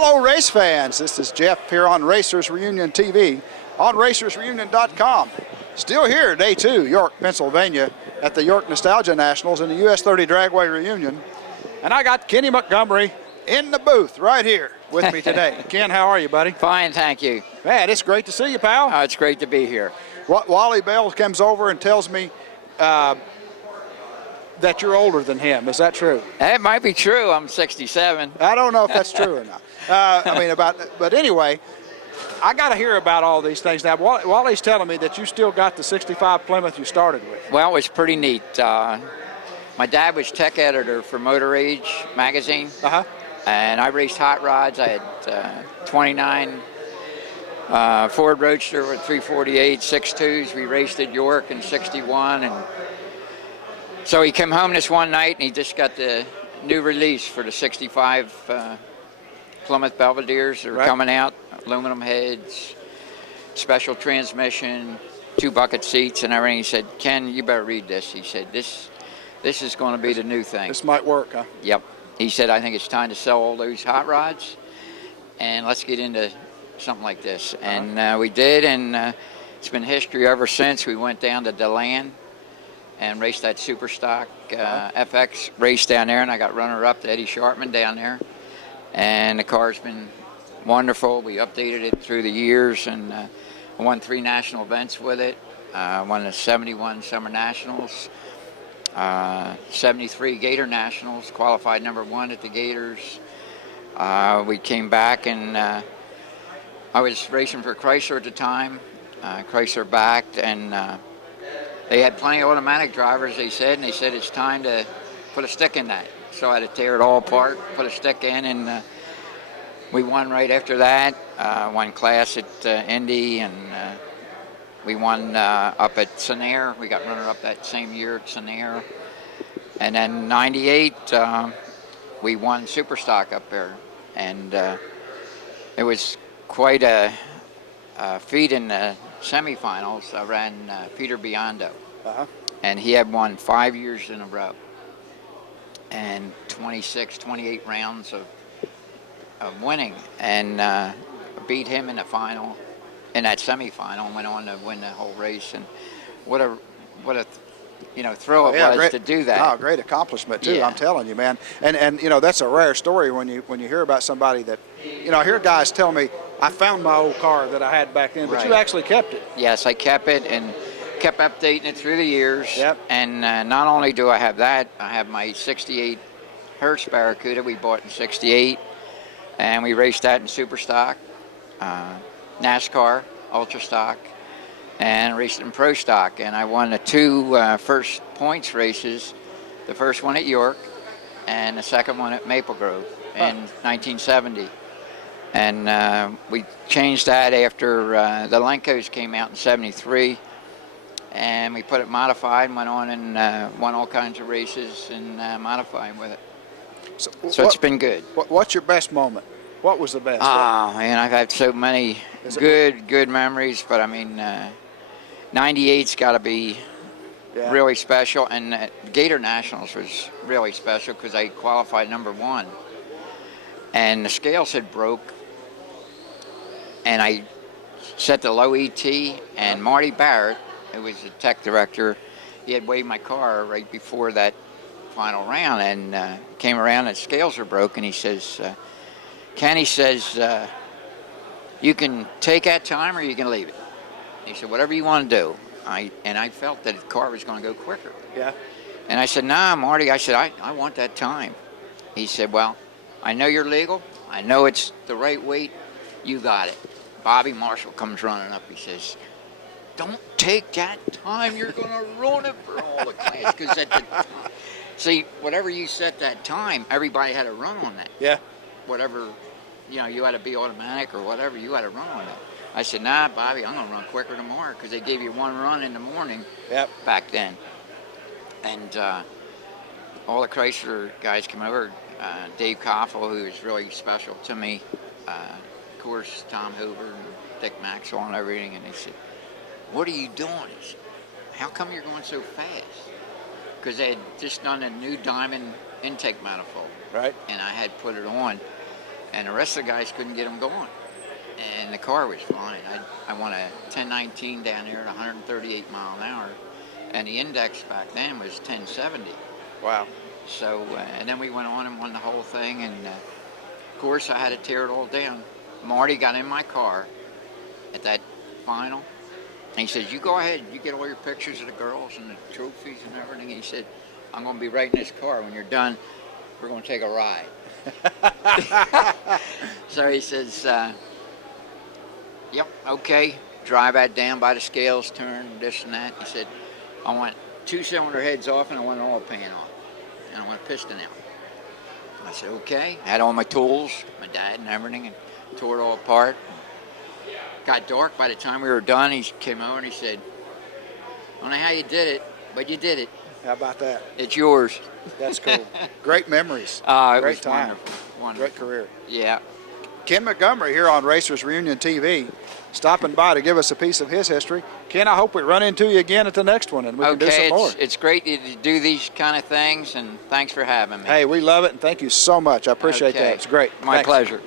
Hello, race fans. This is Jeff here on Racers Reunion TV on racersreunion.com. Still here, day 2, York, Pennsylvania, at the York Nostalgia Nationals in the US 30 Dragway Reunion. And I got Kenny Montgomery in the booth right here with me today. Ken, how are you, buddy? Fine, thank you. Man, it's great to see you, pal. It's great to be here. Wally Bell comes over and tells me that you're older than him. Is that true? It might be true. I'm 67. I don't know if that's true or not. But anyway, I got to hear about all these things now. Wally's telling me that you still got the 65 Plymouth you started with. Well, it was pretty neat. My dad was tech editor for Motor Age magazine, and I raced hot rods. I had 29 Ford Roadster with 348 6.2s. We raced at York in 61, and so he came home this one night and he just got the new release for the 65 Plymouth Belvederes that were coming out, aluminum heads, special transmission, 2 bucket seats and everything. He said, "Ken, you better read this." He said, this is going to be the new thing. This might work, huh? Yep. He said, "I think it's time to sell all those hot rods and let's get into something like this." And we did, and it's been history ever since. We went down to DeLand and raced that super stock FX race down there, and I got runner-up to Eddie Sharpman down there. And the car's been wonderful. We updated it through the years, and I won 3 national events with it. Won the 71 Summer Nationals, 73 Gator Nationals, qualified number 1 at the Gators. We came back, and I was racing for Chrysler at the time. Chrysler backed, and they had plenty of automatic drivers, they said, and they said it's time to put a stick in that. So I had to tear it all apart, put a stick in, and we won right after that. Won class at Indy, and we won up at Senair. We got runner-up that same year at Senair. And then 98, we won Superstock up there. And it was quite a feat in the semifinals. I ran Peter Biondo, and he had won 5 years in a row and 28 rounds of winning, and beat him in the final, in that semifinal, and went on to win the whole race. And what a thrill it was to do that. Oh, great accomplishment too. I'm telling you, man. And that's a rare story when you hear about somebody that, I hear guys tell me, "I found my old car that I had back then," but you actually kept it. Yes, I kept it and kept updating it through the years. Yep. And not only do I have that, I have my 68 Hertz Barracuda we bought in 68, and we raced that in super stock, NASCAR, ultra stock, and raced it in pro stock. And I won the 2 first points races, the first one at York and the second one at Maple Grove in 1970. And we changed that after the Lenkos came out in 73, and we put it modified and went on and won all kinds of races and modified with it. So it's been good. What's your best moment? What was the best? Oh, man, I've had so many good memories, but I mean, 98's got to be really special, and Gator Nationals was really special because I qualified number 1, and the scales had broke, and I set the low ET, and Marty Barrett, who was the tech director, he had weighed my car right before that final round, and came around and scales are broken. He says, Kenny says, "You can take that time or you can leave it." He said, "Whatever you want to do." And I felt that the car was going to go quicker. Yeah. And I said, "Nah, Marty," I said, I want that time. He said, "Well, I know you're legal. I know it's the right weight. You got it." Bobby Marshall comes running up. He says, "Don't take that time. You're going to ruin it for all the class." Because at the time, see, whatever you set that time, everybody had to run on that. Yeah. Whatever, you had to be automatic or whatever, you had to run on that. I said, "Nah, Bobby, I'm going to run quicker tomorrow," because they gave you 1 run in the morning back then. And all the Chrysler guys came over. Dave Koffel, who was really special to me. Of course, Tom Hoover and Dick Maxwell and everything. And they said, "What are you doing?" He said, "How come you're going so fast?" Because they had just done a new diamond intake manifold. Right. And I had put it on. and the rest of the guys couldn't get them going. And the car was fine. I won a 1019 down there at 138 mile an hour, and the index back then was 1070. Wow. So, and then we went on and won the whole thing, and of course I had to tear it all down. Marty got in my car at that final, and he says, "You go ahead, you get all your pictures of the girls and the trophies and everything." He said, "I'm going to be right in this car. When you're done, we're going to take a ride." So he says, "Yep, okay." Drive that down by the scales, turn this and that. He said, "I want 2-cylinder heads off and I want an oil pan on, and I want a piston out." I said, "Okay." I had all my tools, my dad and everything, and tore it all apart. Got dark by the time we were done. He came over and he said, "I don't know how you did it, but you did it. How about that? It's yours." That's cool. Great memories. It Great was time. wonderful. Great career. Yeah. Ken Montgomery here on Racers Reunion TV, stopping by to give us a piece of his history. Ken, I hope we run into you again at the next one and we can do some more. It's great to do these kind of things, and thanks for having me. Hey, we love it, and thank you so much. I appreciate Okay. that. It's great. My Thanks. pleasure.